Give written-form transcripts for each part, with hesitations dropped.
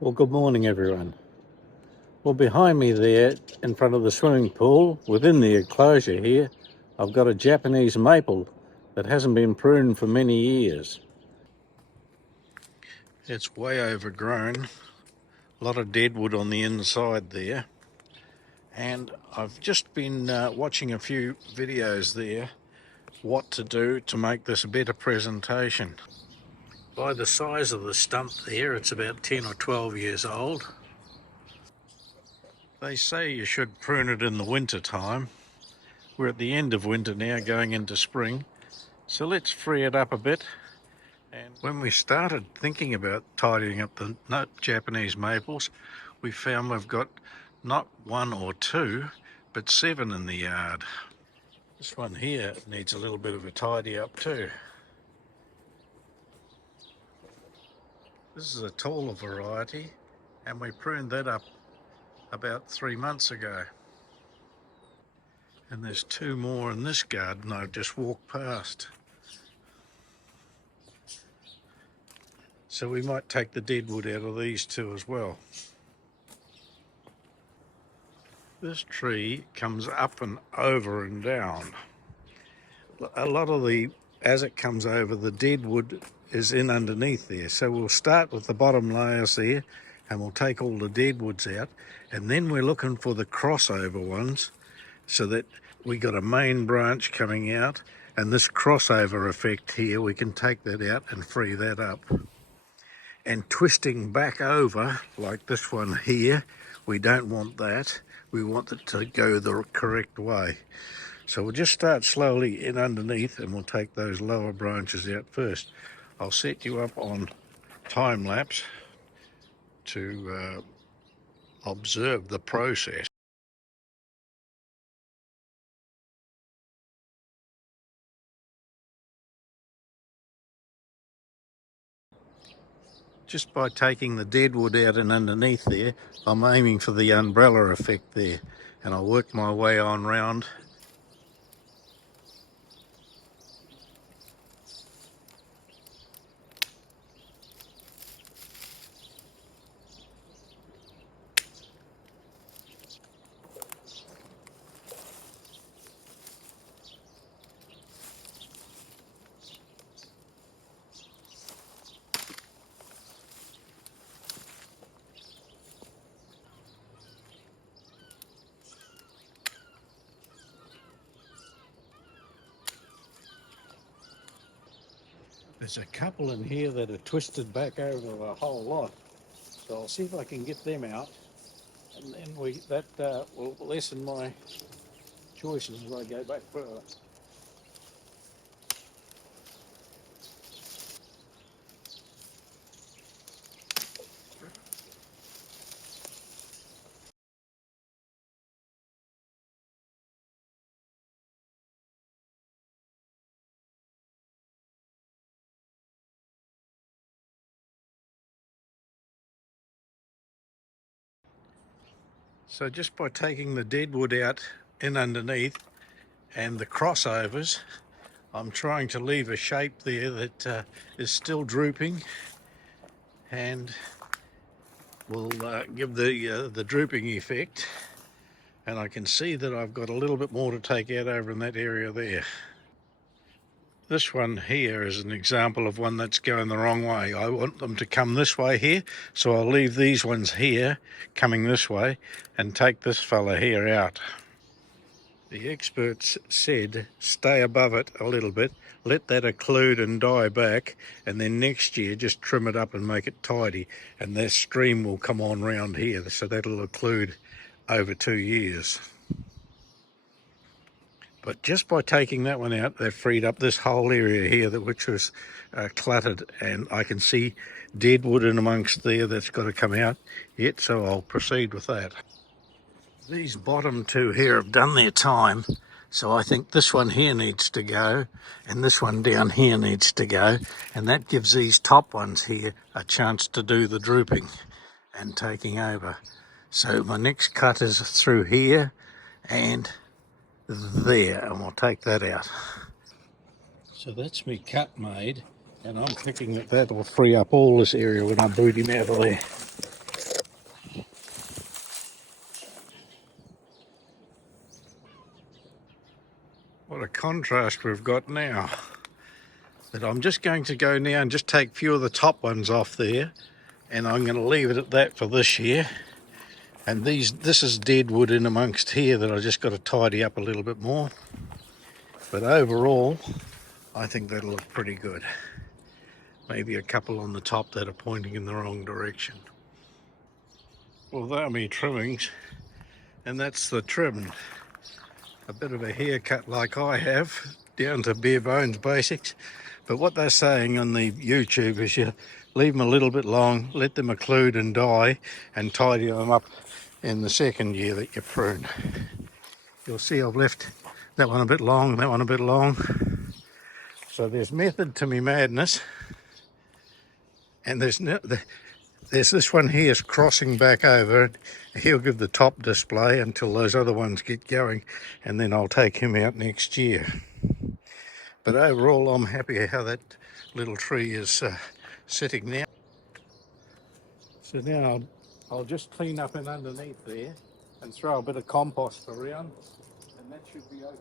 Well, good morning, everyone. Well, behind me there, in front of the swimming pool, within the enclosure here, I've got a Japanese maple that hasn't been pruned for many years. It's way overgrown, a lot of dead wood on the inside there, and I've just been watching a few videos there, what to do to make this a better presentation. By the size of the stump there, it's about 10 or 12 years old. They say you should prune it in the winter time. We're at the end of winter now, going into spring, so let's free it up a bit. And when we started thinking about tidying up the Japanese maples, we found we've got not one or two, but 7 in the yard. This one here needs a little bit of a tidy up too. This is a taller variety, and we pruned that up about 3 months ago. And there's 2 more in this garden I've just walked past. So we might take the dead wood out of these 2 as well. This tree comes up and over and down. A lot of as it comes over, the dead wood is in underneath there. So we'll start with the bottom layers there, and we'll take all the dead woods out, and then we're looking for the crossover ones, so that we got a main branch coming out, and this crossover effect here, we can take that out and free that up. And twisting back over, like this one here, we don't want that. We want it to go the correct way. So we'll just start slowly in underneath, and we'll take those lower branches out first. I'll set you up on time lapse to observe the process. Just by taking the dead wood out and underneath there, I'm aiming for the umbrella effect there, and I'll work my way on round. There's a couple in here that are twisted back over a whole lot, so I'll see if I can get them out, and then that will lessen my choices as I go back further. So just by taking the dead wood out in underneath and the crossovers, I'm trying to leave a shape there that is still drooping, and will give the drooping effect. And I can see that I've got a little bit more to take out over in that area there. This one here is an example of one that's going the wrong way. I want them to come this way here, so I'll leave these ones here coming this way and take this fella here out. The experts said stay above it a little bit, let that occlude and die back, and then next year just trim it up and make it tidy, and that stream will come on round here, so that'll occlude over 2 years. But just by taking that one out, they've freed up this whole area here, which was cluttered, and I can see dead wood in amongst there that's got to come out yet, so I'll proceed with that. These bottom 2 here have done their time, so I think this one here needs to go, and this one down here needs to go, and that gives these top ones here a chance to do the drooping and taking over. So my next cut is through here and there, and we'll take that out. So that's me cut made, and I'm thinking that will free up all this area when I boot him out of there. contrast we've got now. But I'm just going to go now and just take a few of the top ones off there, and I'm going to leave it at that for this year. And this is dead wood in amongst here that I just got to tidy up a little bit more. But overall, I think that'll look pretty good. Maybe a couple on the top that are pointing in the wrong direction. Well, they're me trimmings, and that's the trim. A bit of a haircut like I have, down to bare bones basics. But what they're saying on the YouTube is you leave them a little bit long, let them occlude and die, and tidy them up in the second year that you prune. You'll see I've left that one a bit long, that one a bit long. So there's method to me madness. And there's this one here is crossing back over. He'll give the top display until those other ones get going, and then I'll take him out next year. But overall, I'm happy how that little tree is sitting now. So now I'll just clean up in underneath there and throw a bit of compost around, and that should be okay.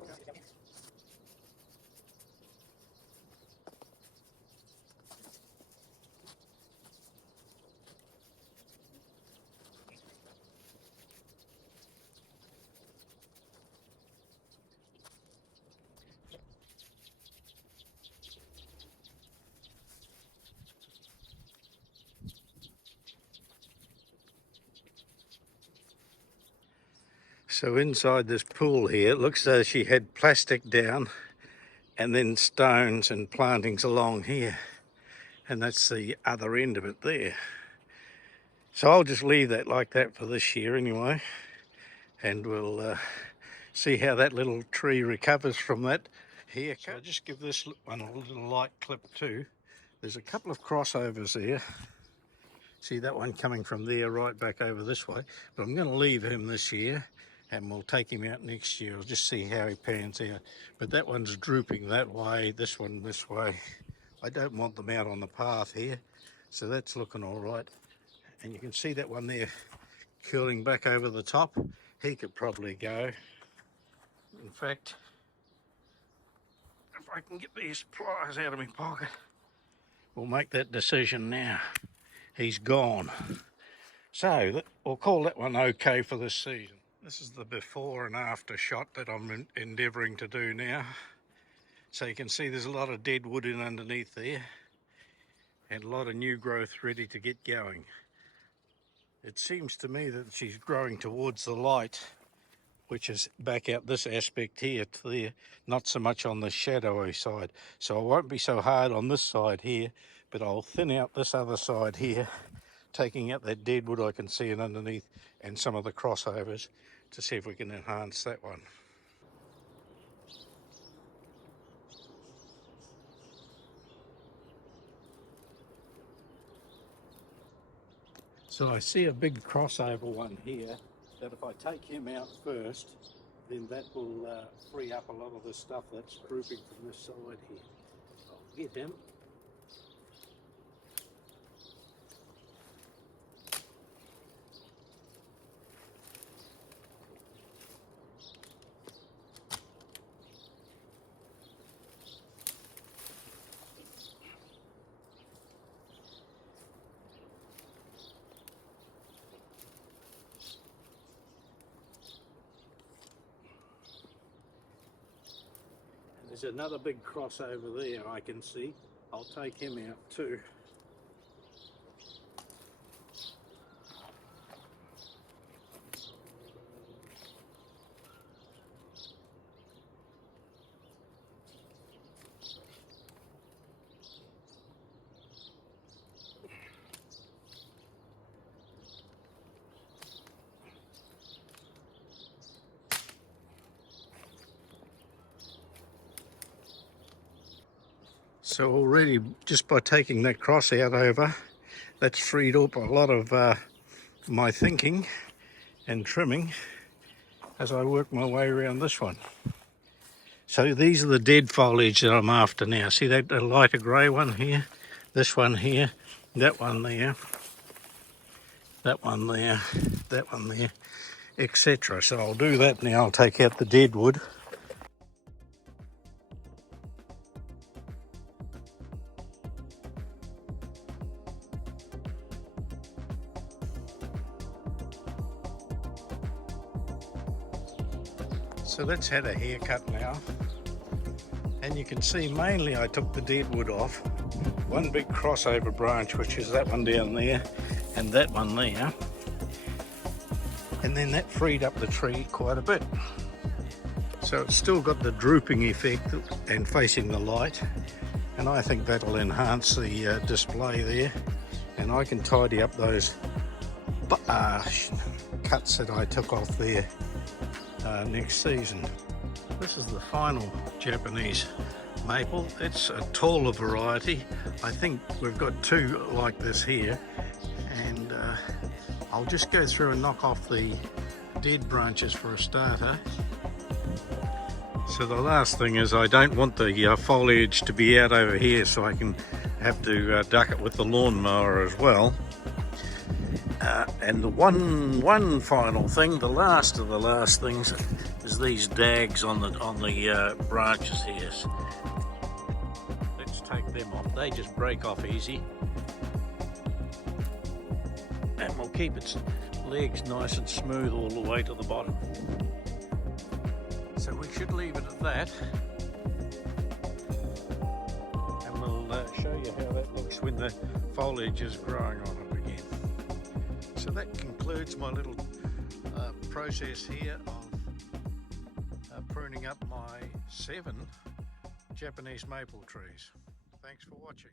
So inside this pool here, it looks as though she had plastic down and then stones and plantings along here. And that's the other end of it there. So I'll just leave that like that for this year anyway. And we'll see how that little tree recovers from that haircut. So I'll just give this one a little light clip too. There's a couple of crossovers there. See that one coming from there right back over this way. But I'm going to leave him this year, and we'll take him out next year. We'll just see how he pans out. But that one's drooping that way, this one this way. I don't want them out on the path here, so that's looking all right. And you can see that one there curling back over the top. He could probably go. In fact, if I can get these pliers out of my pocket, we'll make that decision now. He's gone. So we'll call that one okay for this season. This is the before and after shot that I'm endeavouring to do now. So you can see there's a lot of dead wood in underneath there and a lot of new growth ready to get going. It seems to me that she's growing towards the light, which is back out this aspect here to there, not so much on the shadowy side. So I won't be so hard on this side here, but I'll thin out this other side here, taking out that dead wood I can see in underneath and some of the crossovers to see if we can enhance that one. So I see a big crossover one here that if I take him out first, then that will free up a lot of the stuff that's drooping from this side here. I'll get him. There's another big crossover there I can see. I'll take him out too. So already, just by taking that cross out over, that's freed up a lot of my thinking and trimming as I work my way around this one. So these are the dead foliage that I'm after now. See that lighter grey one here, this one here, that one there, that one there, that one there, etc. So I'll do that now. I'll take out the dead wood. So that's had a haircut now, and you can see mainly I took the dead wood off. One big crossover branch, which is that one down there and that one there, and then that freed up the tree quite a bit. So it's still got the drooping effect and facing the light, and I think that'll enhance the display there, and I can tidy up those cuts that I took off there next season. This is the final Japanese maple. It's a taller variety. I think we've got two like this here, and I'll just go through and knock off the dead branches for a starter. So the last thing is I don't want the foliage to be out over here, so I can have to duck it with the lawnmower as well. And the one final thing, the last of the last things, is these dags on the branches here. So let's take them off. They just break off easy, and we'll keep its legs nice and smooth all the way to the bottom. So we should leave it at that, and we'll show you how that looks when the foliage is growing on it again. So that concludes my little process here of pruning up my 7 Japanese maple trees. Thanks for watching.